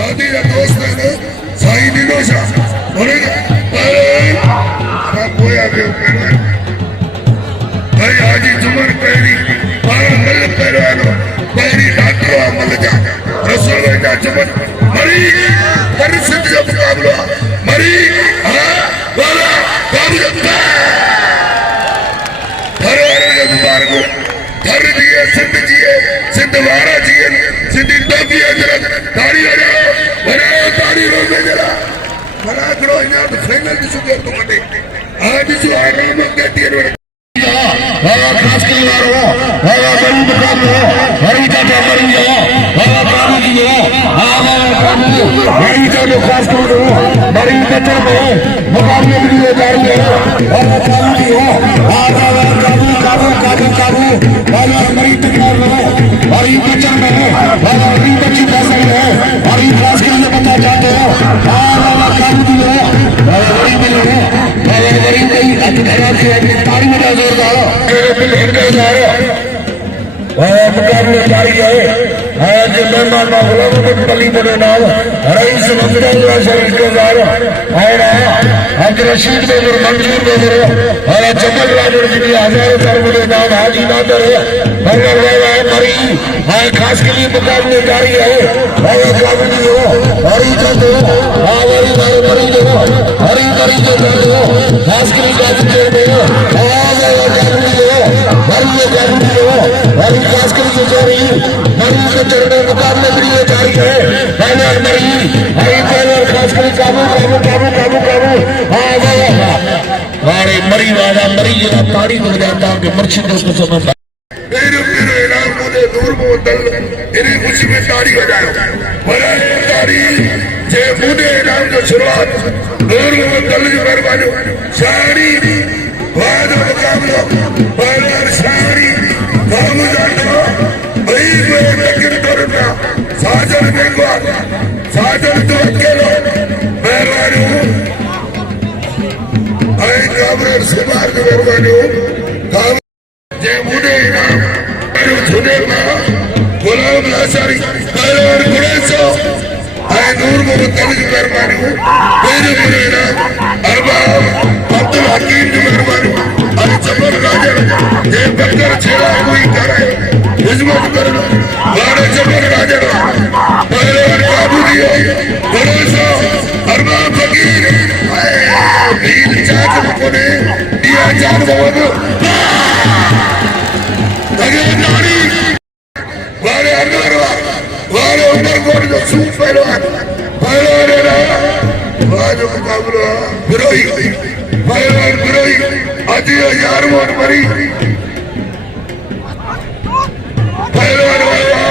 शादी का दोस्त है ना साई निनोशा बोले कोई आगे भाई हाजी जुमर पैरी पार मल पैरवानो पैरी डॉक्टर मल जा रसोल का जुमर मरी परिस्थिति का मुकाबला मरी वाला काबिलता हर के मुबारक धर दिए सिंध वारा जिए सिंधी टोपी जरा ताड़ी बजाओ बनाओ ताड़ी रो में जरा बना करो इना तो फाइनल दिसो के तो कटे दिसो आराम के तीन खास के वारो बड़ी मुकाबला हरी का मरी काबू की बड़ी का खास कर बड़ी कचर में मुकाबले के लिए जा रही है काबू की काबू मरी टकराव और ये कचर में बड़ी बच्ची फसल है और ये खास के लिए बता जाते हो काबू की बड़ी मिले बड़ी कई खराब से ताड़ी में जोरदार मुकाबले जारी है आज मेहमान गुलाम अली बने नाम रईस ममता शरीफ के जार और अब्दुल रशीद बेगर मंजूर बेगर और जमल राजर जी के हजारों तरबे नाम हाजी नादर बंगर वाला मरी खास के लिए मुकाबले जारी है और काबिल हो हरी जो दो हरी मरी जो हरी मरी जो दो खास के लिए काबिल में हरी खास कर जारी मरी के चरण मुकाबले के लिए जारी है पहले मरी हरी पहले खास कर काबू काबू काबू काबू काबू अरे मरी वाला मरी जरा ताड़ी हो जाता कि मर्ची दोस्तों समय मेरे इनाम मुझे दूर वो दल इन्हें खुशी में ताड़ी बजाओ बड़ा ताड़ी जे मुझे इनाम की शुरुआत दूर वो दल की मेहरबानी शायरी वादा मुकाबला पहले शायरी काबू जानो भाई कोई लेकिन करना साजन बेंगवा साजन तो अकेलो मेहरबानी आई काबरर सुमार के मेहरबानी काबू जे मुझे इनाम मेरे छुने में गुलाम लाचारी पहलवान गुलेसो आई नूर मोहम्मद अली की मेहरबानी मेरे मुझे इनाम अरबाब अब्दुल हकीम की मेहरबानी अली जबर राजर जे बकर छेड़ा कोई करे हिजमत करना वारे जबर राजर पहलवान काबू दियो गुलेसो अरबाब फकीर वीर चाक कोने दिया चार बहुत लगे नारी वाले अंदर वाले उमर कोट जो सूप पहलवान ना वाजो मुकाबला बिरोही पहलवान बिरोही अजी यार वोट मरी पहलवान वाला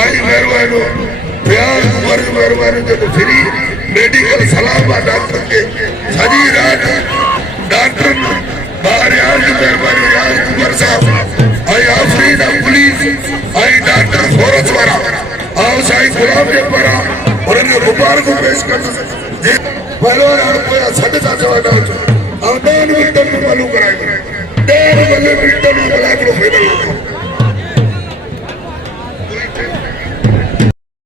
आई मेहरबानो प्यार कुमार मेहरबानी जो फ्री मेडिकल सलाह डॉक्टर के सजी रात डॉक्टर बाहर यार की मेहरबानी यार कुमार साहब आई आफरीन पुलिस आई डॉक्टर फोरस वाला आओ साई गुलाम के परा और इन्हें मुबारक को पेश करना जी पहलवान आपको या सद सा जवाब हो अब 9 मिनट में मालूम कराएंगे 9 मिनट में बुला के फाइनल होगा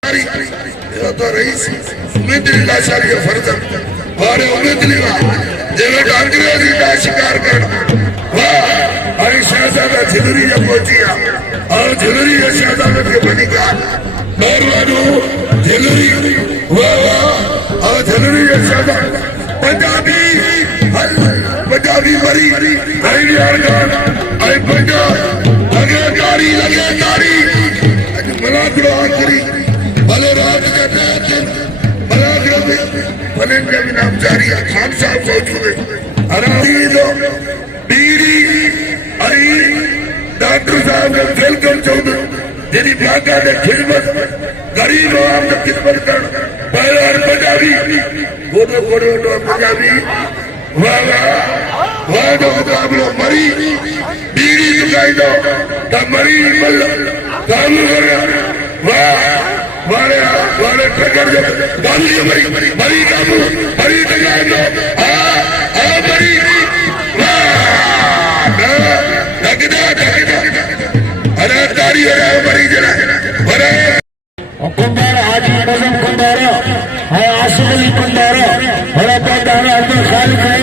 ये तो रईस उम्मीदुल्लाह शाह के फर्जंद बारे उम्मीदुल्लाह जेवे अंग्रेजी का शिकार करना वाह आई शहजादा झिलरी जब पहुंचिया और झिलरी के शहजादे के बनिका मेहरबानो झिलरी वाह वाह और झिलरी के शहजादा पंजाबी मरी आई यार आई पंजाब लगे गाड़ी आज मलाकड़ो आखिरी भले रात का दिन मलाकड़ो में भले का भी नाम जारी है खान साहब मौजूद है अराजीलो बीरी आई डॉक्टर साहब का वेलकम चौधरी तेरी भागा ने खिदमत गरीब आवाम ने खिदमत कर पहलवान पंजाबी गोदो पंजाबी वाह दो मुकाबलो मरी बीड़ी चुकाई दो मरी मल काबू कर वाले टक्कर जो गांधी मरी काबू मरी टकराई दो मरी अरे तारी हो रहा है मरी जरा कुंभार हाजी नजम कुंभार है आसिफ अली कुंभार बड़ा पैदान अंदर खालिद है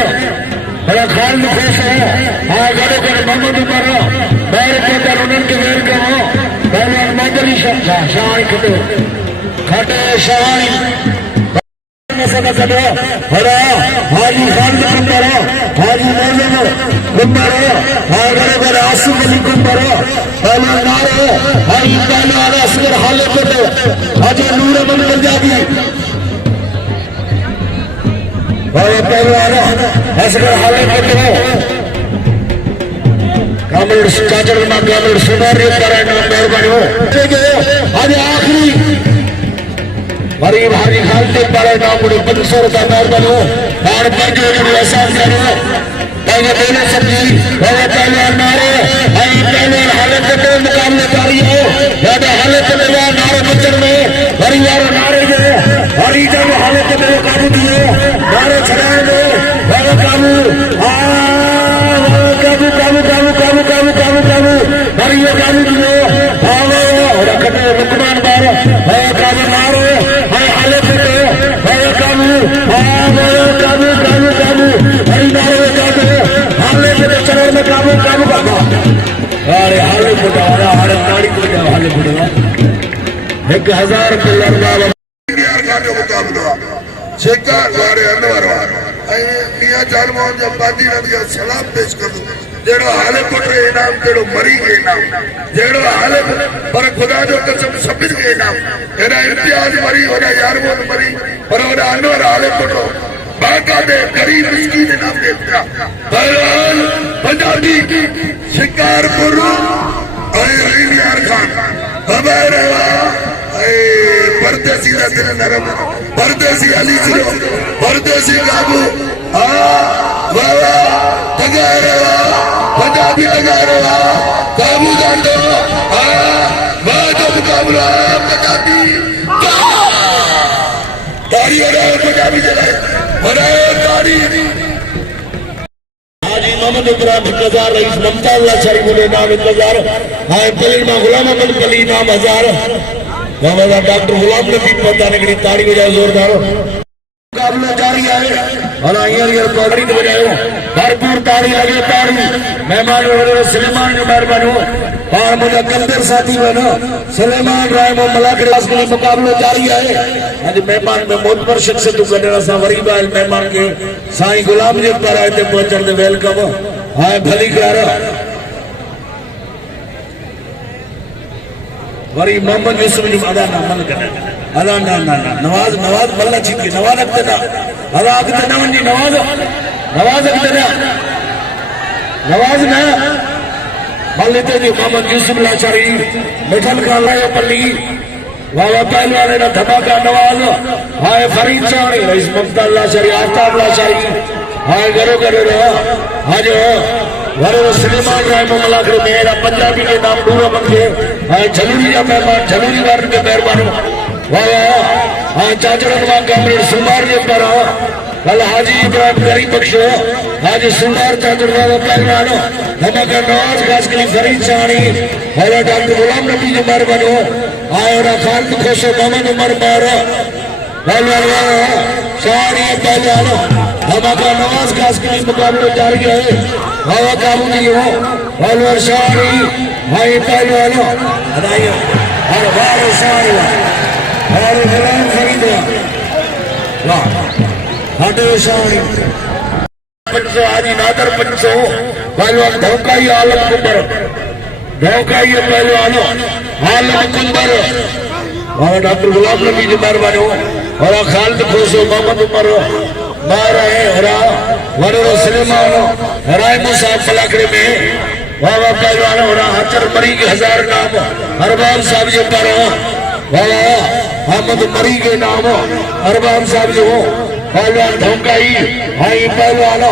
बड़ा खालिद खुश है हाँ गड़े गड़े मोहम्मद उमर बैर पैदान उन्हें के वेर का हो पहले मदरी शाही खटे शाही हाजी खालिद कुंभार हाजी नजम कुंभार गड़े आसिफ अली कुंभार पहले नारे हाजी पहले असगर हाले को हाजी नूर अमन पंजाबी पहले असगर हाले को कामड़ चाचर में कामड़ सुनार मेहरबानी हो आज आखिरी गरीब हाजी खालते बड़े नाम पंसर का मेहरबानी हो और पंजोरी एहसान करो पहले पहले सब्जी पहले नारे पहले हालत के मुकाबले जारी हो ज्यादा हालत में नारे बच्चन में परिवार नारे जो हरी जब हालत में काबू दिए नारे छड़ाए में काबू काबू काबू काबू काबू काबू काबू काबू हरियो काबू दिए रखने रुकमान बार काबू नारे हालत में काबू काबू काबू काबू हरी नारे काबू हाले में चरण में काबू काबू काबू अरे हाले फुटा हाले ताड़ी फुटा हाले फुटा 1000 पिलर मुकाबला शेखर वारे अनवर मियां जान मोहन जब बाजी नदिया सलाम पेश कर दो जेड़ो हाले पुटे इनाम जेड़ो मरी के इनाम जेड़ो हाले पर खुदा जो कसम सबित के इनाम एरा इम्तियाज मरी होना यार वो मरी पर होना अनवर हाले पुटो बाका दे गरीब मिस्कीन इनाम देता पहलवान पंजाबी शिकारपुर यार खान हमारे परदेसी का दिल नरम परदेसी अली जिलो परदेसी काबू वाह पंजाबी लगा रहा काबू जान दो जो मुकाबला पंजाबी तारी हो रहा पंजाबी जगह तारी हाजी मोहम्मद इब्राहिम इंतजार रईस ममता अल्लाह शरीफ बोले नाम इंतजार हाँ पहले मां गुलाम अहमद कली नाम 1000 बाबा डॉक्टर गुलाम नबी पता निकली ताड़ी बजाओ जोरदार मुकाबला जारी है और आइए ताड़ी बजाओ भरपूर ताड़ी आगे ताड़ी मेहमान सलेमान जो मेहरबान हो और मुझे कलदर साथी बनो सलेमान राय मलाक के मुकाबला जारी है आज मेहमान में मोतबर शख्स तू करने सा वरीब मेहमान के साईं गुलाम जी पर आए थे पहुंचण दे वेलकम हां भली कर वरी मोहम्मद यूसुफ जी अदा ना मन कर अदा ना ना नवाज नवाज मल्ला छी के नवाज अक्ते ना अदा अक्ते ना जी नवाज नवाज अक्ते ना नवाज ना मल्लिते जी मोहम्मद यूसुफ लाचारी मिठल का लाया पल्ली वाला पहलवान ने धमाका नवाज हाय फरीद चाणी रईस ममता लाचारी आफ्ताब लाचारी हाय गरो गरो रहा आज वरो सलेमान राय मलाक मेरा पंजाबी के नाम दूर मंगे हाय झलूरी का मेहमान झलूरी वार के मेहमान वाह हां चाचरन वा कामरेड सुमार जे पर कल हाजी इब्राहिम गरीब बख्शो आज सुमार चाचर वाला पहलवान धमाका नवाज खास के फरीद चाणी और डॉक्टर गुलाम नबी जी मेहरबान आए और खान खुशो मोहम्मद उमर मारो पहलवान सारी पहलवान धमाका नवाज खास के मुकाबले जारी है हवा काबू नहीं हो पहलवान सारी भाई पहलवान अदाइयो और बार सारी और गुलाम फरीद वाह हटे सारी पंचो आदि नादर पंचो पहलवान धोखाई आलम कुंबर धोखाई पहलवान आलम कुंबर और डॉक्टर गुलाम नबी जी मेहरबानी और खालिद खुशो मोहम्मद उमर मारा है वरो सलेमान राय मुसाफ पलाकड़े में वाह पहलवान हो रहा हचर मरी के 1000 नाम अरबाब साहब जी पर वाह अहमद मरी के नाम अरबाब साहब जो पहलवान धोखाई हाई पहलवान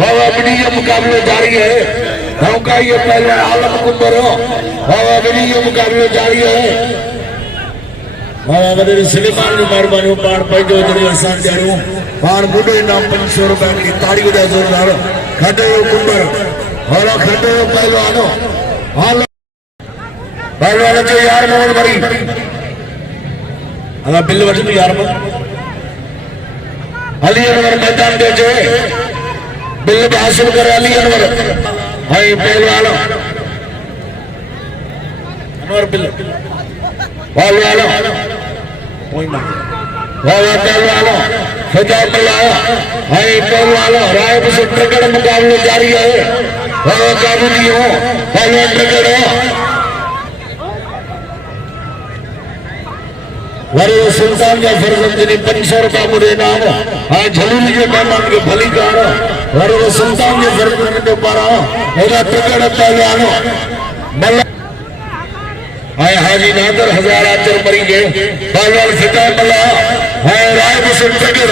वाह बड़ी मुकाबले जारी है धोखाई पहलवान आलम कुंबर वाह बड़ी मुकाबले जारी है सलेमान जो मेहरबानी पाण पैदो जरिए आसान जाणो पाण बुढ़े नाम 500 रुपया की ताड़ी वजा जोरदार खटे कुंबर और खटे पहलवानो हाल पहलवान जो यार मोहन मरी अदा बिल वठंदी यार अली अनवर मैदान ते अचे बिल बि हासिल करे अली अनवर हाई पहलवान अनवर बिल पहलवान कोई ना वाह पहलवान सजाद मल्ला हाई पहलवान राय से प्रकट मुकाबले जारी है वाह काबू नहीं हो पहलवान प्रकट वरी सुल्तान जा फर्जंद जिनी 500 रुपया मुझे नाम हाँ झलूरी के मेहमान के भली कार वरी सुल्तान जे फर्जंद के पारा एदा टिकट पहलवान मल्ला हाय हाजी नादर हजार आचर मरी गए पहलवान फिता मल्ला हाय राय बसर टिकट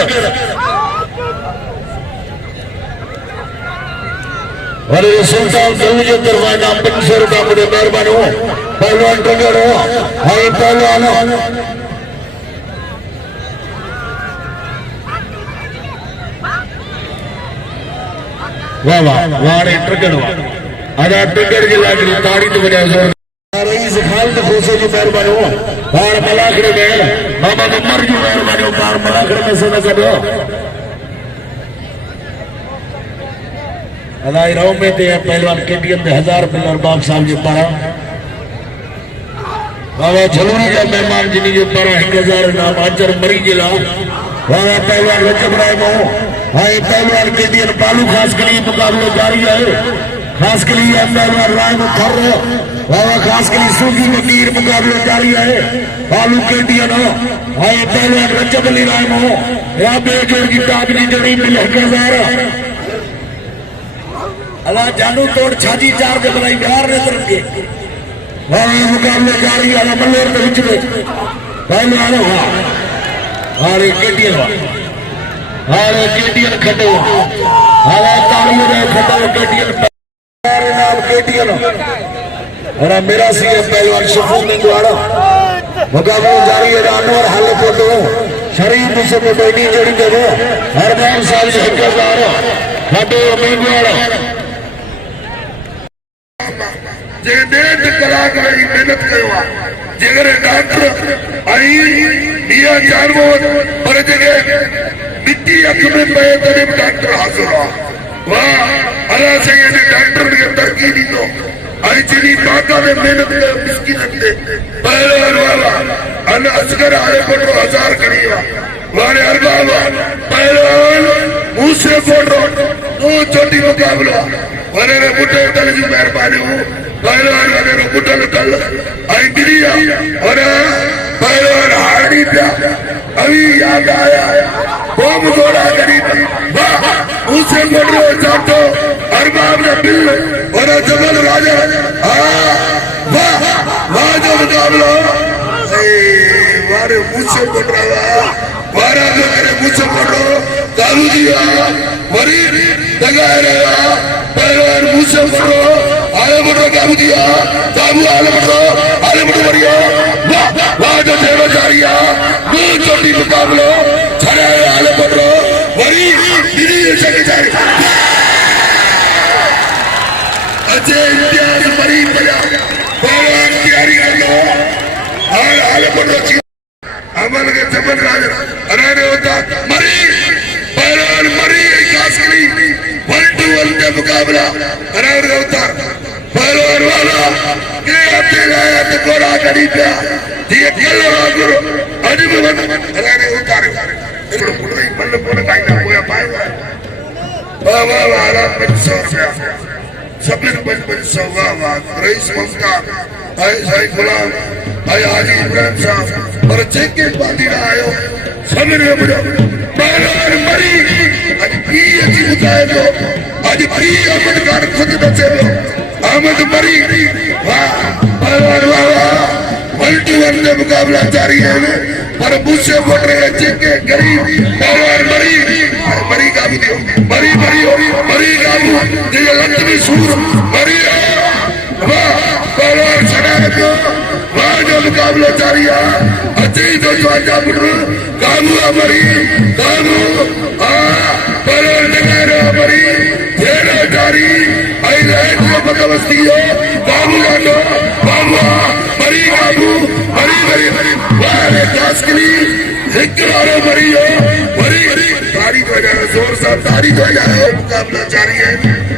वरी सुल्तान जल्दी जे तरफा नाम 500 रुपया मुझे मेहरबान हो पहलवान टिकट हो हाय पहलवान वाह वाह वाह ट्रिगड़ अदा ट्रिगड़ के लागे ताड़ी तो बजा जोर रईस खालिद खोसे जी मेहरबान हो पार मलाखड़े में बाबा उमर जी मेहरबान हो पार मलाखड़े में से न करो अदा राव में ते पहलवान केटीएम में 1000 पिलर बाग साहब जी पारा बाबा झलूरी का मेहमान जिनी जो पारा 1000 नाम आचर मरी जिला बाबा पहलवान रजब राय मो हाई पहलवान के लिए बालू खास के लिए मुकाबले जारी है खास के लिए पहलवान राय में खर बाबा खास के लिए सूफी में तीर मुकाबले जारी है बालू के लिए हाई पहलवान रजब अली राय मो या बेजोर की काबली जड़ी मिल 1000 अल्लाह जानू तोड़ छाजी चार के बनाई बिहार ने तरफ के बाबा मुकाबले जारी है मल्लोर के बीच में पहलवान हारे केटीएम हारे केटीएम खटो हारा तालियों ने खटो केटीएम नाम केटीएम और मेरा सीए पहलवान शफून ने द्वारा मुकाबला जारी है अनवर हाल को तो शरीफ से तो नहीं जोड़ी दे हर बार साल 1000 खटो मेघवाड़ा जे डेढ़ कलाक वाली मेहनत कयो जेकर डॉक्टर आई दिया जानवो पर जगह मिट्टी अख में पे तॾहिं बि डॉक्टर हाज़िर आहे वाह अलाह साईं हिन डॉक्टर खे तरक़ी ॾींदो ऐं जॾहिं बाक़ा में महिनत कयो मिसकिननि ते पहलवान वारा अन असगर आए कोटो 1000 खणी विया वारे अरबाब पहलवान मूसे कोटो दो चोटी मुकाबलो वारे रे बुटे तल जी मेहरबानी पहलवान वारे रे बुटल तल ऐं गिरिया और पहलवान हाड़ी पिया अभी याद आया बम गोड़ा गरीब वाह उसे मोड़ो चाटो अरबाब ने बिल और जबल राजा वाह वाह जो मुकाबला वारे मुझसे मोड़ रहा वारा जो करे मुझसे मोड़ो दारू दिया वरी दगा रहा पहलवान मुझसे मोड़ो आले मोड़ो दारू दिया दारू आले मोड़ो वरियो वाह वाह जो देवा जारिया दो चोटी मुकाबलो छड़े आले मोड़ो वरी दीदी चली जाए अजय इंडिया मरी बजा पहलवान तैयारी कर लो आले मोड़ो अमल के चमन राज अरे होता मरी पहलवान मरी खास करी 1-1 का मुकाबला अरे होता पहलवान वाला के अपने लाया तो कोड़ा करी पे ये खेलो गुरु अजब वन अरे होता रे इनको पुरई बल्ले पुरई काई ना कोया पाएगा वाह वाला 500 रुपया सबने 500 वाह रईस ममता आई साईं गुलाम आई हाजी इब्राहिम साहब और चेके बांधी आयो सबने बुझो पहलवान मरी आज भी अच्छी बुझाए लो आज भी अमन कार खुद बचे लो अहमद मरी वाह पहलवान वाह 1-1 का मुकाबला जारी है पर मुझसे बोल रहे चेके गरीब पहलवान मरी काबू दियो मरी काबू ये लंदनी सूर मरी वाह पहलवान छड़ा दो वाह जो मुकाबला जारी है अच्छी तो ज्वाजा बुढ़ काबू मरी काबू पहलवान नगारो मरी जेड़ा जारी आई लाइट को बकवस्ती हो काबू लो बाबू मरी काबू मरी वाह वाले कास्कली एक वाले मरी हो मरी तारीख हो जाए जोर साहब तारीख हो जाए मुकाबला जारी है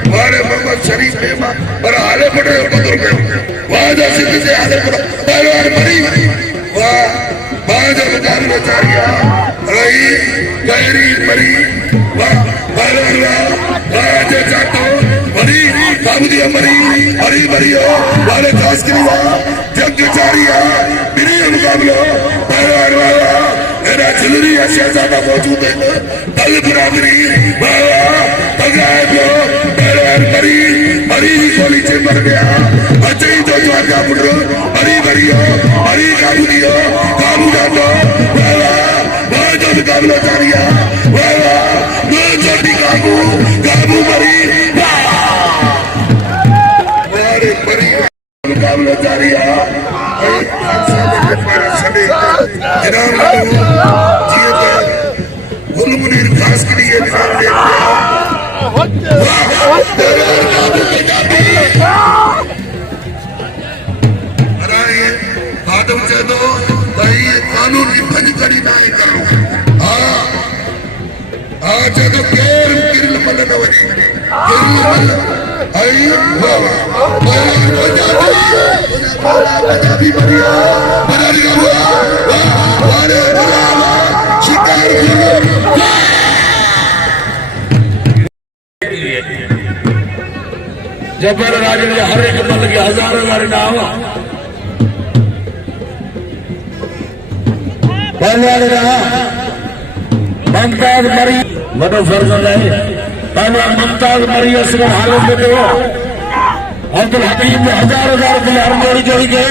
वाले मोहम्मद शरीफ मेमा और आले बड़े बुजुर्ग वहां जो सिद्ध से आले पहलवान मरी वहां जो मुकाबला जारी है रही गहरी मरी पहलवान वहां जो चाटो मरी काबूदिया मरी हरी मरी हो वाले कास्कली वहां जंग जारी है बिना मुकाबला पहलवान वाला मेरा जरूरी शहजादा मौजूद है दल बराबरी पहलवान मरी मरी गोली चेंबर गया अजय जो ज्वार पुट मरी मरी हो मरी काबू दियो काबू डालो वहां जो मुकाबला जारी है काबू काबू मरी मरी मुकाबला जारी है गुलमुनीर खास के लिए आदम चलो भाई कानून की भज करी ना करो हाँ चलो केर किरल मल न वनी किरल मल आई पंजाबी बढ़िया शिकार जबर राज में हर एक मल के हजार नाम ममताज मरी वॾो फर्ज़ आहे पहलवान ममताज मरी असगर हालत में तो अब्दुल हकीम ने हजार रुपया हर जोड़ी के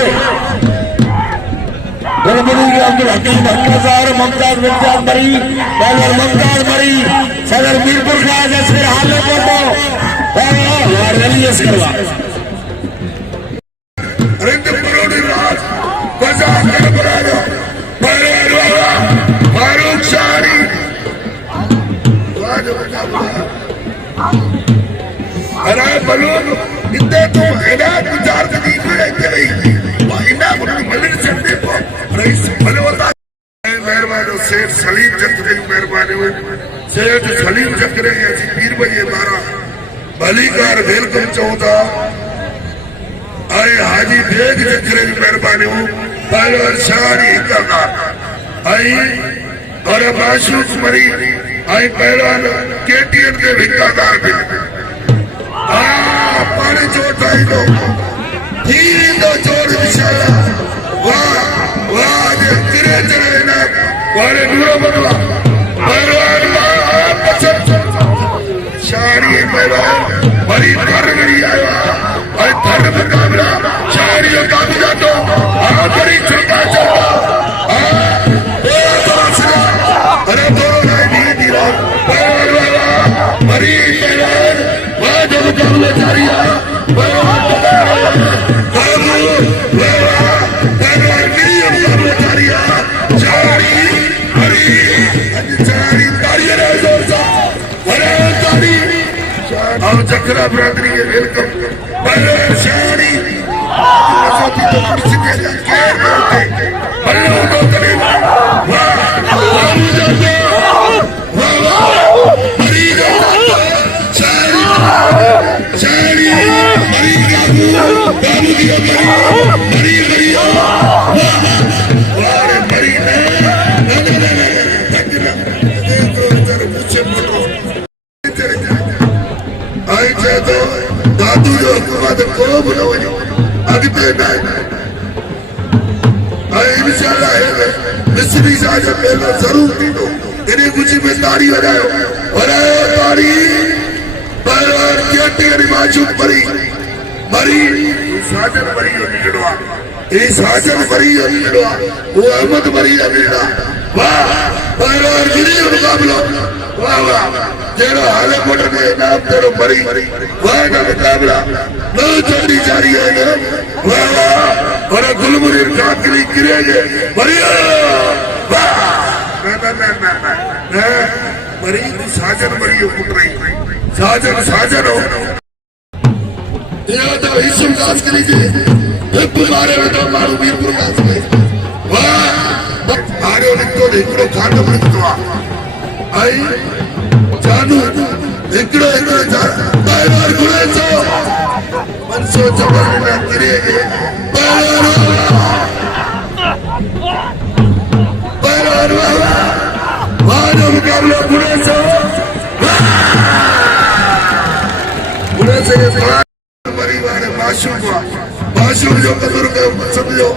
गुलमनी के अब्दुल हकीम 1000 ममताज मरी पहलवान ममताज मरी सदर मीरपुर का असगर हालत में तो रैली करवा रिंद परोड़ी राज बाजार कर बराबर पहलवान फारूक शाही अरे बलून इतने तो हिदायत गुजार के दी गई वाहिना मुन्नी मलिन चंदे को रईस बलवता मेहरबानी सेठ सलीम चक्रे मेहरबानी सेठ सलीम चक्रे ऐसी पीर भाई हमारा भलीकार वेलकम चौथा आए हाजी बेग चक्रे मेहरबानी पहलवान शाही करना आई और माशूक मरी आई पहलवान केटीएम के भिक्कादार भी पानी चोट आई तो जोड़ इंशाल्लाह वाह वाह तिरे चले ना वाले दूर बनवा पहलवान शारी पहलवान बड़ी कर गई आया और धर्म मुकाबला शारी का बुझा तो बड़ी छोटा छोटा अरे दोनों नहीं दिला मरी पहलवान वहां जो मुकाबला जारी है पहलवान मुकाबला जारी है जारी मरी जारी तारी जोर सा तारी और चक्रा बरादरी है वेलकम पहलवान शारी दादू जो हुकूमत को बोलो अगते इंशाल्लाह मिस्री साहब पहले जरूर दीदो इन्हें कुछ में ताड़ी लगाओ और ताड़ी पहलवान केटी माशूक मरी मरी साजन मरी निकलवा ये साजन मरी निकलवा वो अहमद मरी निकला वाह पहलवान गिरी मुकाबला वाह वाह जेरो हाले मोटर में नाम तेरो मरी वाह का मुकाबला नो चंडी जारी है वाह वाह और गुलमुनीर काकली गिरेगे मरी वाह ना मरी साजन मरी हो पुट रही साजन साजन हो ये तो इसम कास के लीजिए मारे तो मारू मीरपुर कास में वाह आड़ियो निकतो हिकिड़ो खाटम निकतो आई जानू हिकिड़ो बार घुरे छो मनसो जबर ना गिरे वारो मुकाबलो घुरे छो घुरे से परिवार माशूम जो बुजुर्ग समझो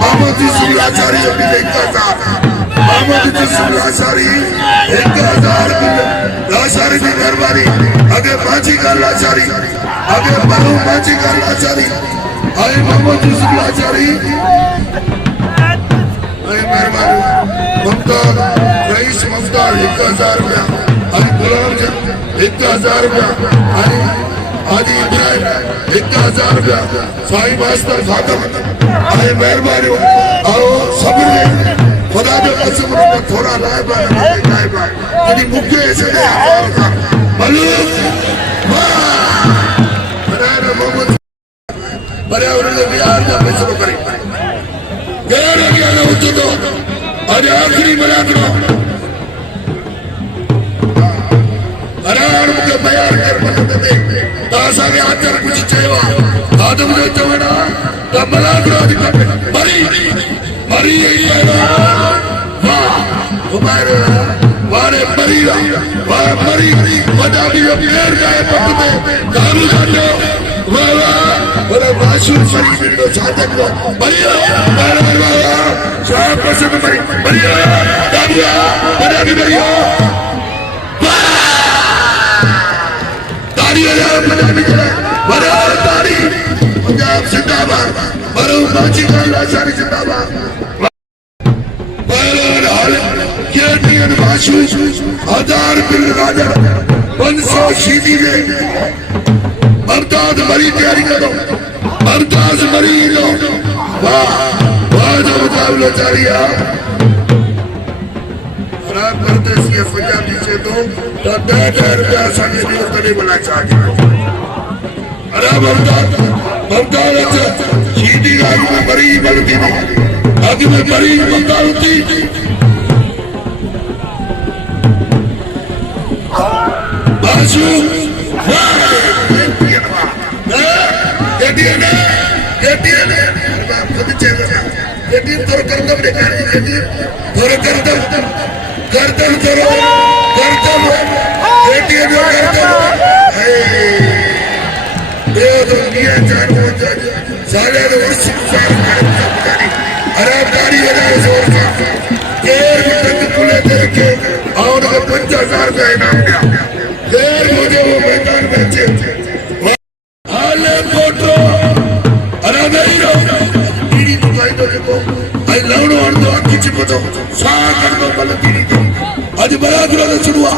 मोहम्मद यूसुफ लाचारी अपनी 1000 मोहम्मद यूसुफ लाचारी 1000 लाचारी की मेहरबानी आगे पांची का लाचारी आगे बरू पांची का लाचारी आए मोहम्मद यूसुफ लाचारी आए मेहरबानी मुमताज रईस मुमताज 1000 रुपया आए गुलाम 1000 रुपया आए आदि इब्राहिम 1000 रुपया साईं मास्टर खातम आए मेहरबानी आओ सब्र खुदा जो कसम रो थोड़ा लाइबा लाइबा कदी मुके से मलूक वाह बराबर मोहम्मद बराबर ने बिहार का फैसला करे गैर क्या ना उच्च तो आज आखिरी मुलाकात बराबर मुके बयान कर मत दे तासा के आचर कुछ चेवा आदम जो चवड़ा ता मुलाकात मरी मरी हमारे वारे मरी वाह मरी वदा भी प्यार का पकते काबू जानो वाह वाह और माशूम शरीफ तो सादक को मरी वाह वाह शाह पसंद मरी मरी दाबिया वदा भी मरी तारी वदा भी वदा तारी पंजाब जिंदाबाद बरो माची का लाचारी जिंदाबाद हजार बिल राजा 500 शीदी में ममताज मरी तैयारी करो ममताज मरी लो वाह वाह जो मुकाबला जारी है खराब करते इसलिए पंजाबी से तो 10 रुपया संगे दिवस नहीं बोला चाहिए अरे ममताज शीदी आगे में मरी बनती आगे में मरी ममताज होती माशूम थोड़ा करदम थोड़ा करदम साढ़े अराबदारी और 50,000 का इनाम दिया फिर मुझे वो मैदान में हाले फोटो अरे नहीं रहो दीदी तो गाई तो देखो आई लवणो और तो आखी चिपो तो सा कर दो बल दीदी तो आज बड़ा दुरा तो शुरुआ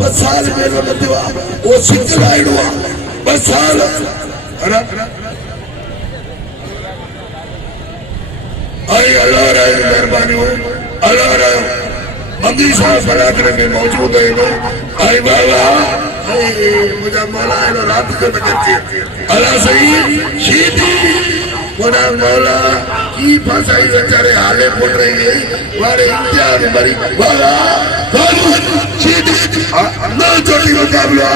बस साल में रो दिवा वो सिद्ध लाइडवा बस साल अरे आई अल्लाह रे मेहरबानी हो अल्लाह रे मंदी साहब बरादरी में मौजूद है आई बाबा मुझे मौला है रात को करती अल्लाह सही शीदी मुझे मौला की फसाई बेचारे हाले फुट रही है वारे इम्तिहान मरी बाबा बाबू शीदी ना चोटी मुकाबला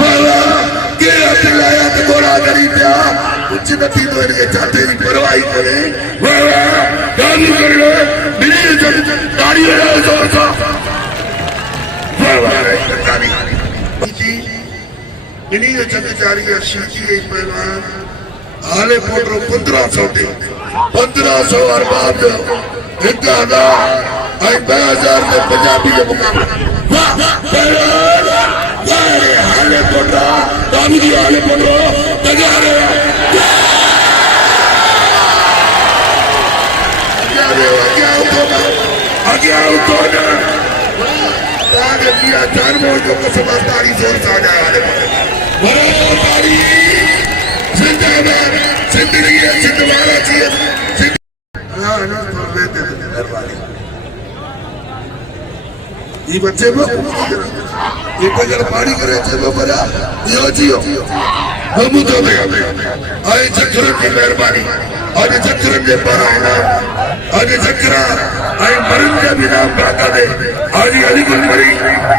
बाबा के अतलाया तो गोरा करी दिया कुछ नती तो इनके चाहते ही परवाही करे बाबा गाली कर लो मेरी गाड़ी वाला जोर सा बाबा गाड़ी इन्हीं जो जग जारी है शीजी एक पहलवान हाले पोटरो 1500 दे 1500 अरबाब जो 1000 आई 2000 के पंजाबी के मुकाबले वाह पहलवान वारे हाले पोटरा दामी की हाले पोटरो तैयार है आगे आओ तो ना आगे किया जानवर को समझदारी जोर से आ जाए बराबरी जिंदाबाद जिंदगी है जिंदवारा चाहिए हाँ ना तो लेते मेहरबानी ये बच्चे वो ये पकड़ पानी करे थे वो बड़ा जियो हम तो आए चक्कर की मेहरबानी और चक्कर दे पारा इनाम आज जकरा आई मरन जा भी नाम प्राता दे आज अली गुल मरी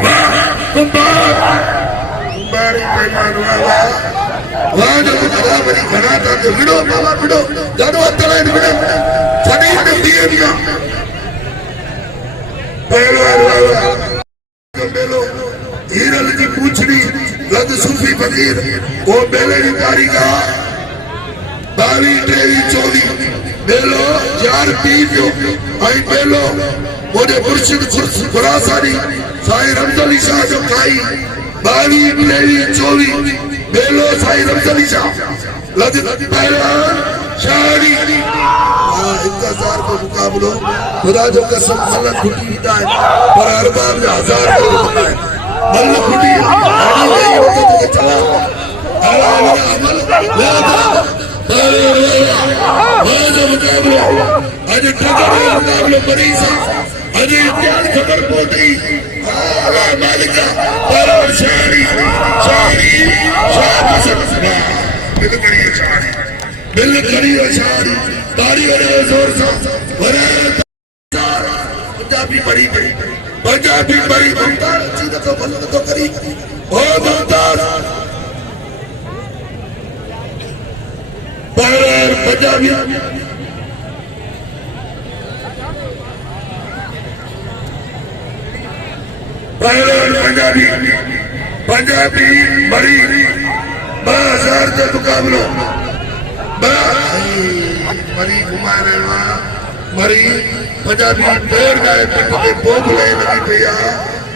वाह कुंभार कुंभारी पैमान वाह जो खुदा मरी घना था तो विड़ो बाबा विड़ो जानो अतला इन विड़ो सदी ने दिए बिना पहलवान बेलो हीरल की पूछड़ी लद सूफी फकीर वो बेले की कारीगा 22 23 24 बेलो 4 पीर आई बेलो मुझे मुर्शिद खुरासानी साईं रमज़ली शाह जो खाई 22 23 24 बेलो साईं रमज़ली शाह लद पहलवान शादी इंतजार को मुकाबलो खुदा जो कसम अल्लाह खुटी हिदाय पर अरबाब ने 1000 को बताए मल खुटी आने गई वक्त के चला अल्लाह अमल वादा मुकाबलो आज टगर मुकाबलो मरीसा आज इम्तिहान खबर पहुंची अल्लाह मालिका पर शादी शादी शादी बिल कड़ी शादी तारी वाले जोर से पंजाबी मरी गई पंजाबी मरी मुमताज चीज तो बंद तो करी ओ मुमताज पर पंजाबी पंजाबी पंजाबी मरी 2000 के मुकाबलो मरी घुमाने मरी पंजाबी पैर गाए पिट के भोग ले लगी पिया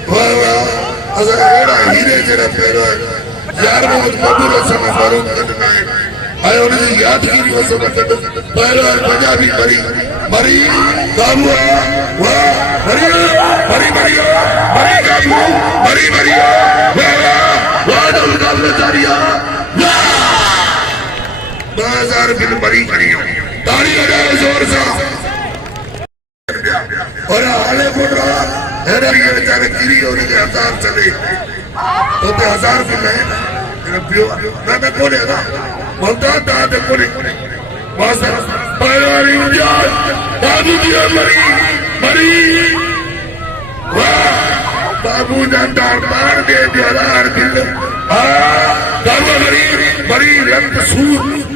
वाह वाह असा एड़ा हीरे जरा पैरो यार बहुत मधुर समय मारूं कटना आयो ने यादगिरी वो सब कट पैरो पंजाबी मरी मरी गाबू वाह मरी मरी मरी मरी गाबू मरी मरी वाह वाह जो मुकाबला जारी है 2000 बिल मरी करी ताली बजाओ जोर से और हाले बोल रहा है ये बेचारे गिरी होने के 1000 चले तो 1000 बिल है रबियो ना कोने ना बोलता दाद कोने मास्टर पहलवानी उजाड़ बाबू जी मरी मरी वाह बाबू जानदार मार दे 1000 बिल बाबू मरी मरी रंग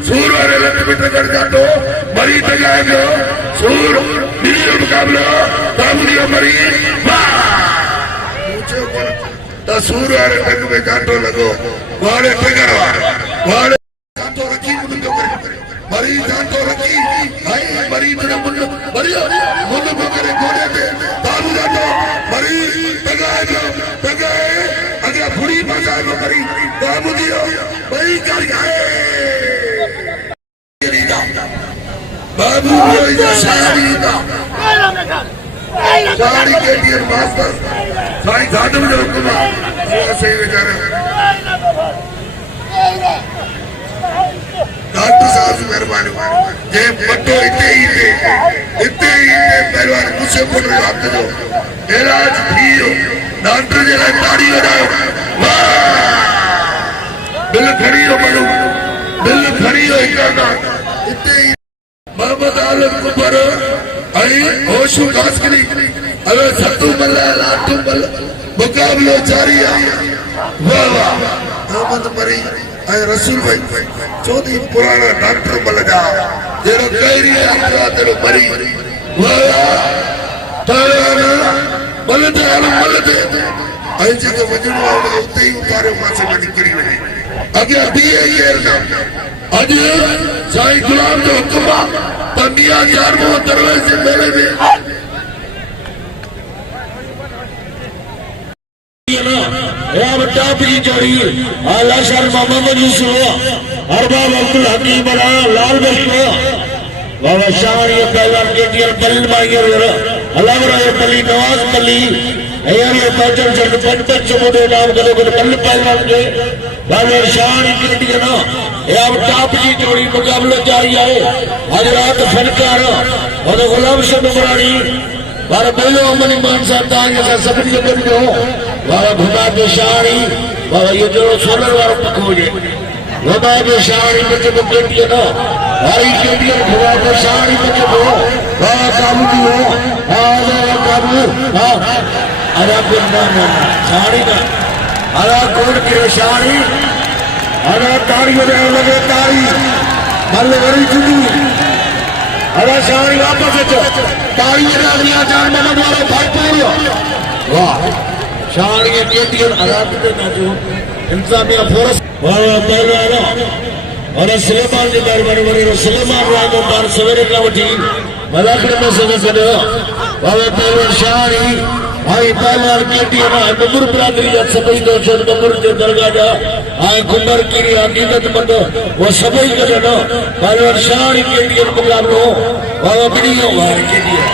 सूर वाले रंग में टकर जातो मरी टकाए जो सूर दिल्ली मुकाबला बाबू मरी तो सूर वाले रंग में जातो लगो वाले टकर वाले जातो रखी मरी जातो रखी भाई मरी तेरा मुन्ना मरी मुन्ना बकरे घोड़े पे बाबू जातो मरी टकाए अगर बुरी भाषा में मरी बाबू दियो वही कर गए बाबू शादी के लिए मास्टर साईं खादम जो हुक्म सही बेचारे डॉक्टर साहब की मेहरबानी जे पट्टो इतने पहलवान मुझसे बोल रहे हाथ जो इलाज थियो डॉक्टर जे लाइ ताड़ी वजायो बिल खड़ी हो मालूम बिल खड़ी हो इतना इतने मोहम्मद आलम कुबर आई होशु खासकरी अरे सत्तू मल्ला लाटू मल्ला मुकाबलो जारी है वाह वाह मोहम्मद मरी आई रसूल भाई चौथी पुराना डॉक्टर मल जा जेरो कैरी है तेरो मरी वाह ताराना मलदे आलम मलदे आई जगह वजनो आवो उते ही उतारे पासे में निकरी वही अगे अभी ये ना आज साईं गुलाम जो हुक्म तमिया 4 दरवाजे मेले में जोड़ी आला शर्मा मोहम्मद यूसुफ अरबाब अब्दुल हकीम लाल बख्शा बाबा शाह ये पहलवान के दिया बल्ल मांगे अलावरा ये पली नवाज पली यार ये पाचन चल पंच मोटे नाम करे बल्ल पहलवान के बाबा शाह के दिया ना ये अब टॉप की जोड़ी मुकाबला जारी है आज रात फनकार और गुलाम शब मुरारी बार बोलो अमन ईमान साहब ताज का सभी के बन गयो बाबा घुमा के शाही बाबा ये जो सोलर वाला पकोजे घुमा के शाही में जो बेटियां ना हरी केटियां घुमा के शाही में वो काबू की हो काबू अरे शाणी का अरे कोट की शाणी अरे ताड़ी लगे ताड़ी मल वरी चुकी अरे शाणी वापस अचो ताड़ी अगलियां जान मन वारो भरपूर वाह शाणी केटीएम अरे ना जो इंतजामिया फोर्स पहलवान और सुलेमान जी दरबार वरी सुलेमान रागो बार सवेरे का वठी मलाकड़ में सदस्य करो बाबा पहलवान शाणी आई पहलवान केटीएम नंबर बिरादरी जा सभई दोस्त नंबर जो दरगाह जा आई कुंबर कीरी अनीदत मत वो सभई करे न पहलवान शाणी केटीएम मुकाबलो बाबा बिडियो वार केटीएम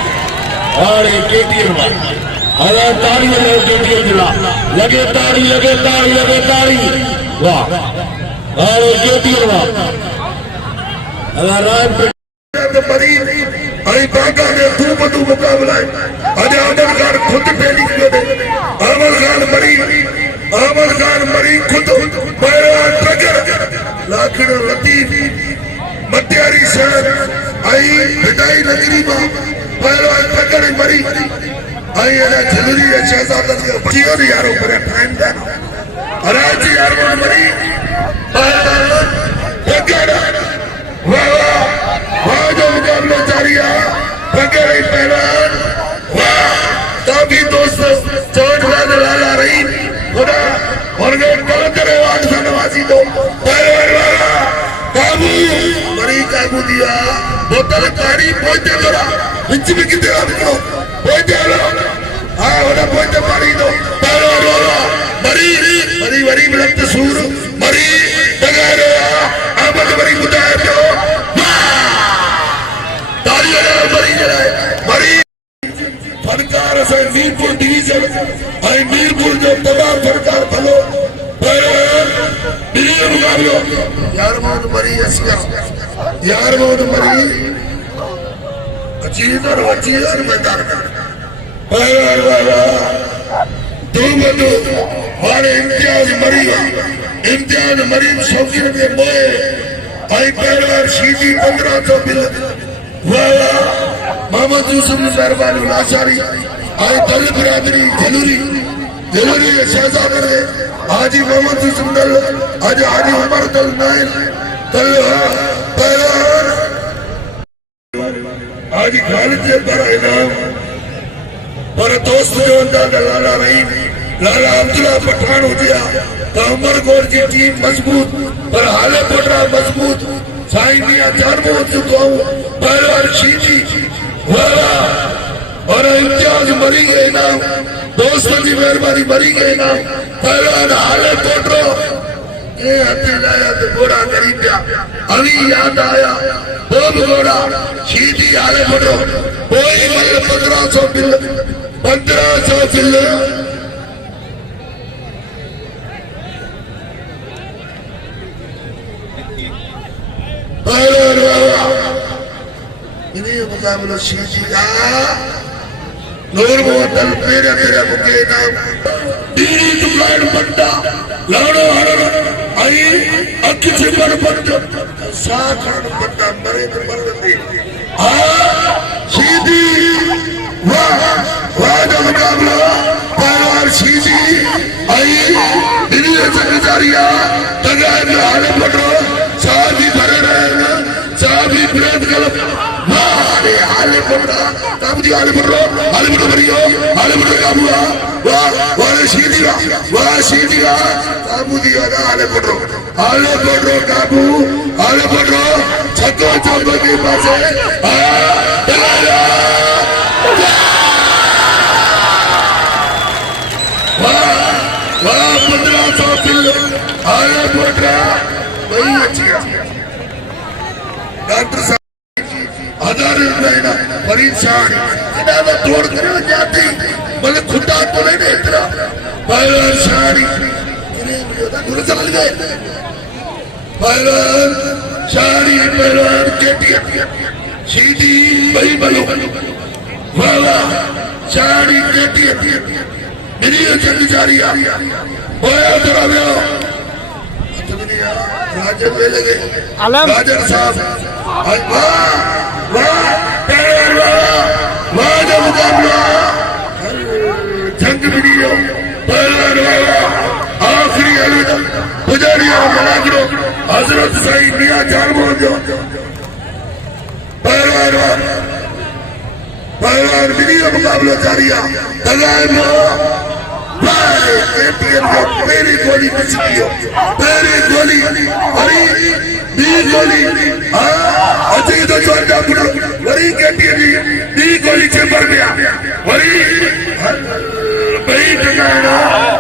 और केटीएम अरे ताड़ी लगे केटीएम दिला लगे ताड़ी वाह और केटीएम वाह अरे राम मरी आई बागा ने तू बदू मुकाबला है अरे अमर खान खुद पहली क्यों दे अमर खान मरी खुद पहलवान ट्रगर लाखड़ लतीफ मत्यारी शहर आई बिटाई नगरी में पहलवान ट्रगर मरी आई अरे जरूरी है शहजादा के बच्चियों ने यारों पर टाइम दे अरे जी यार मरी पहलवान ट्रगर वाह जो मुकाबला जारी है बगैर पहलवान वाह काफी दोस्त चोट लाला रही खुदा और वे कल करे वाद से नवाजी दो पहलवान वाला काबू मरी काबू दिया बोतल कारी पहुंचे करा बिच में कितने आपको पहुंचे लो हाँ उन्हें पहुंचे मारी दो पहलवान वाला मरी बिलत सूर मरी बगैर आमद मरी बुदाए दो मरी फनकार से मीरपुर डिवीजन आई मीरपुर जो तमाम फनकार भलो यार मोहन मरी यार मोहन मरी अचीदर मैदान दो बदो हमारे इम्तियाज मरीम शौकीन के मोए आई पहलवान सीधी 1500 बिल मोहम्मद यूसुफ मेहरबानी लाचारी आई दल बिरादरी जलूरी शहजाद ने हाजी मोहम्मद यूसुफ दल आज हाजी उमर दल नाइन दल पहलवान हाजी खालिद से पर इनाम पर दोस्त जो अंदाज लाला रहीम लाला अब्दुल्ला पठान हो गया तो उमर गौर की टीम मजबूत पर हाले पटरा मजबूत साईं मियां जानबो चुका हूँ पहलवान शीजी वाला और इम्तियाज मरी गए नाम दोस्तों की मेहरबानी मरी गए नाम पहलवान हाले पटरो ये हथे लाया तो घोड़ा करी पिया अभी याद आया बोब घोड़ा शीजी हाले पटरो कोई मल 1500 बिल ini mukaabala शीजिया नूर मोहम्मद मेरे मुके नाम दीनी दुकान बंदा लाड़ो हरण आई अख से पर बंद साखन बंदा मरे तो मरते शीजी वाह जो मुकाबला पहलवान शीजी आई दीनी सेक्रेटरिया तगार में हाले पटो साहब भरे रहे साहब विरोध कर मारे हाले पटो काबू दी हाले पटो भरियो हाले पटो काबू वाह शीजिया काबू दी हाले पटो काबू हाले पटो छक्को चौको के पास वाह 1500 बिल हाले पटो वही अच्छी डॉक्टर साहब परेशान तोड़ कर जाती बोले खुदा तो नहीं इतना पहलवान शाड़ी चल गए पहलवान शाड़ी पहलवान केटीएम सीधी भाई बलो वाला शाड़ी केटीएम मेरी जग जारी होया तेरा राजन में लगे राजन साहब वाह साईं मियां जानवर जो पहलवान मिनी का मुकाबला जारी है एटीएम को पहली गोली मिस कियो पहली गोली वरी बी गोली अचे तो चोटा पुरो वरी केटीएम बी गोली चेंबर में वरी बई टकाना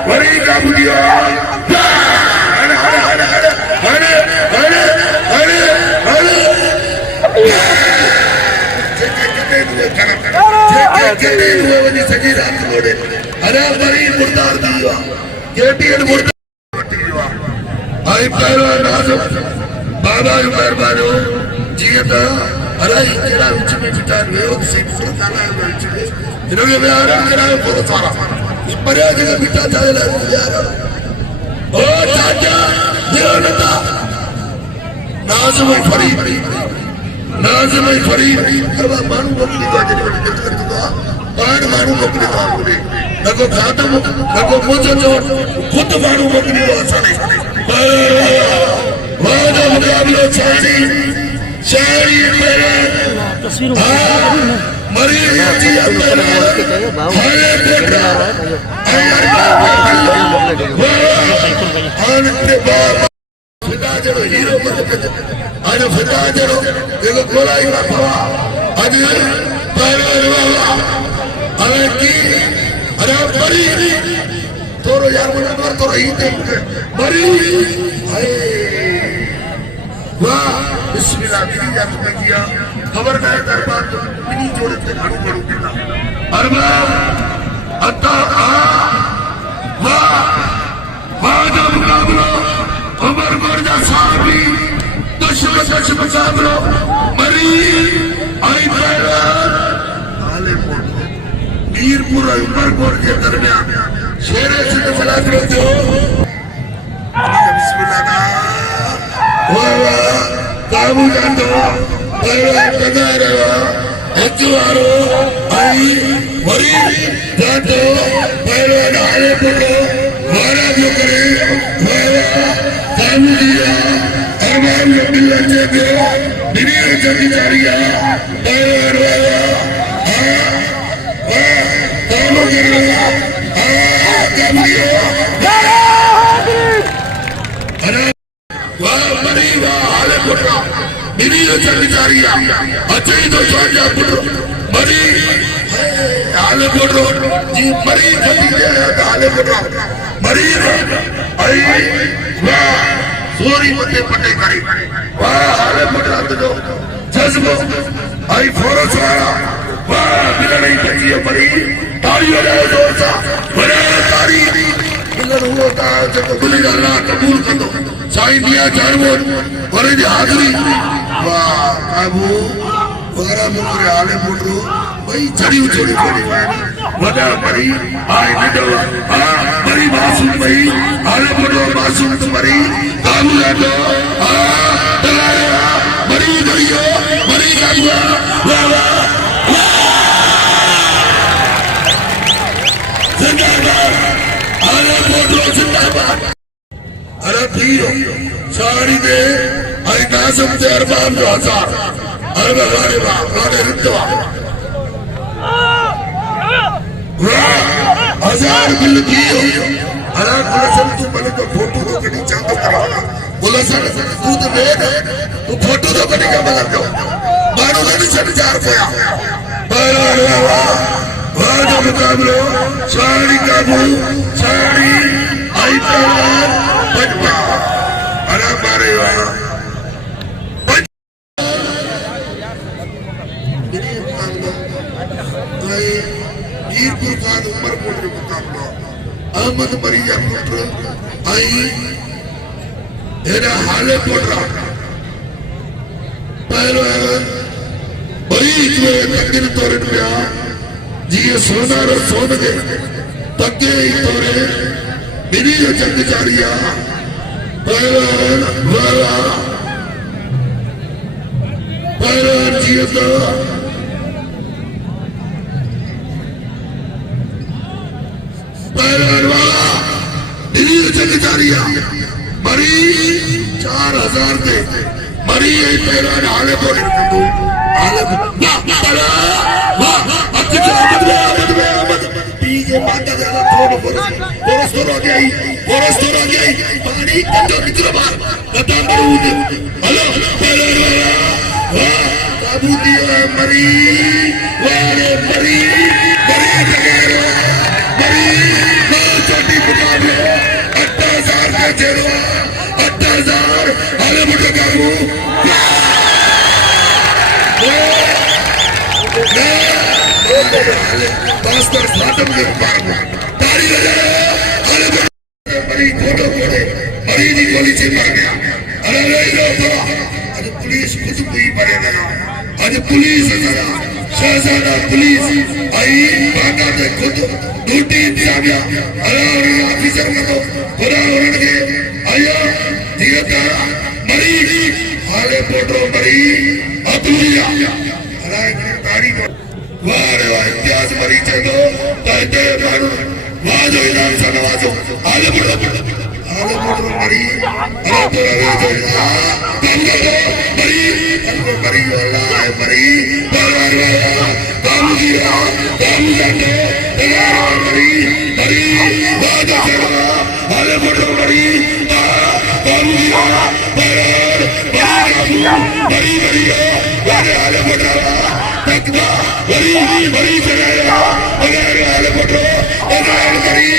वरी काबू दिया अरे अरे अरे अरे अरे अरे अरे अरे सजी रात मोड़े अरे बड़ी मुर्दार दिया केटीएम मुर्दार आई पहलवान नाज़ुक बाबा जो मेहरबानो जीअं त अलाए कहिड़ा विच में बीठा आहिनि वेहो सीट थोरो ॻाल्हायो विच में हिनखे विहारण करायो थोरो सारा परियां जेका बीठा छाजे लाइ विहारण ओ चाचा विहो नथा नाज़ुम फरीद अब माण्हू मोकिलींदो आहे जॾहिं वॾी दिलि कंदो आहे पाण माण्हू मोकिलींदो आहे पूरे न को खाधो न को मुंहिंजो चओ ख़ुदि माण्हू मोकिलींदो आहे असांखे वादा मुक़ाबिलो छाड़ी मरीज़ जी अंदर हाले बेटा हाने बाबा फिदा जड़ो हीरो आज फिदा जड़ो देखो गोलाई का भवा आज अरे की अरे मरी तोरो यार मुझे तोरो ही दे मरी वाह बिस्मिल्लाह की जात में किया खबरदार दरबार मिनी जोड़े से घड़ू घड़ू देना अरबा अत्ता वाह वादा मुकाबला उमर गोरजा साहबी दुश्मन मुकाबला मरी आई पैरा आलेपुर मीरपुर उमरकोट के दरमियान शेरे सिंध मुलाजमत जो बिस्मिल्लाह ना वाह काबू जांदो para तगार अचवारो I worry जांदो para Alipur वारा जो करे वाह काबू दिया अरमान बिल्ला के दिने जल्दी जारिया पैरा काबू दिया काबू दिया अरे वाह मरी वाह आलेपुर दिने जल्दी जारिया अच्छे तो जारिया पुत्र मरी आलेपुर जी मरी जल्दी जारिया आलेपुर मरी आई वाह सोरी मते पटे करी वाह आलेपुर दो जज्बो आई फोरस वाला वाह बिलड़ी बची मरी तालियों ले जोर सा बड़े तारी बिलड़ हुआ था जब बुली अल्लाह कबूल कर दो साईं मियां जानवर वरे जी हाजिरी वाह काबू वगैरह मुकरे आलेपुर भाई चढ़ी चढ़ी वडा मरी आई नडो मरी मासूम भाई आलेपुर मासूम मरी काबू दो मरी दरियो मरी काबू वाह वाह जिंदाबाद आलेपुर जिंदाबाद अरे थियो साड़ी दे आई नाज़ुम ते अरबान जो हजार अरे वारे वारे रितवा हजार बिल थियो अरे गुलशन तू मने तो फोटो तो कनी चांदो करा गुलशन तू तो बेद तू फोटो तो कनी का मतलब जो मानो ने छड़ जार पोया अरे वाह वादा मुकाबलो साड़ी काबू साड़ी आई पहलवान बजवा अरे मारे वाह मीरपुर खान उमरकोट जो मुकाबला अहमद मरीजा पुत्र आई एरा हाले पोटरा पहलवान बड़ी जो तकिन तोरन में जी सोनार सोन के तके तोरे बिनी जो जंग जारिया पहलवान वाला पहलवान जी तो पहलवान वाला बिनी जो जंग जारिया मरी 4000 ਦੇ ਮਰੀ ਇਹ ਤੇਰਾ ਹਾਲੇ ਕੋਲ ਤੂੰ ਹਾਲੇ ਵਾਹ ਅੱਛਾ ਆਮਦ ਪੀਜੇ ਮਾਤਾ ਦਾ ਥੋੜਾ ਫੋਰਸ ਤੋਂ ਆ ਗਈ ਪਾਣੀ ਕੰਜੋ ਕਿਤਨਾ ਬਾਰ ਬਤਾ ਮਰੂਦ ਹਲੋ ਵਾਹ ਕਾਬੂ ਦਿਆ ਮਰੀ ਵਾਰੇ ਮਰੀ छोटी पुकार 8000 का जेरवा 8000 हाले मोटे काबू बस फाटम के पार तारी लगा हाले मरी फोटो फोड़े मरी दी गोली से मर गया अरे रे लो आज पुलिस खुद भी मरेगा आज पुलिस जरा शहजादा पुलिस आई बाका दे खुद ड्यूटी इंतजामिया अरे ऑफिसर का तो पूरा उड़के आया दिया मरी हाले फोटो मरी अतुलिया अरे गाड़ी वाह रे वाह इतिहास मरी चलो कहते मानो वाजो इनाम सा नवाजो हाले फोटो मरी अरे पूरा वे मरी वाला मरी काम किया काम करने मरी वादा करा हाले फोटो मरी काम किया मरी वादे हाले फोटो तकदा मरी चलाया हाले फोटो मरी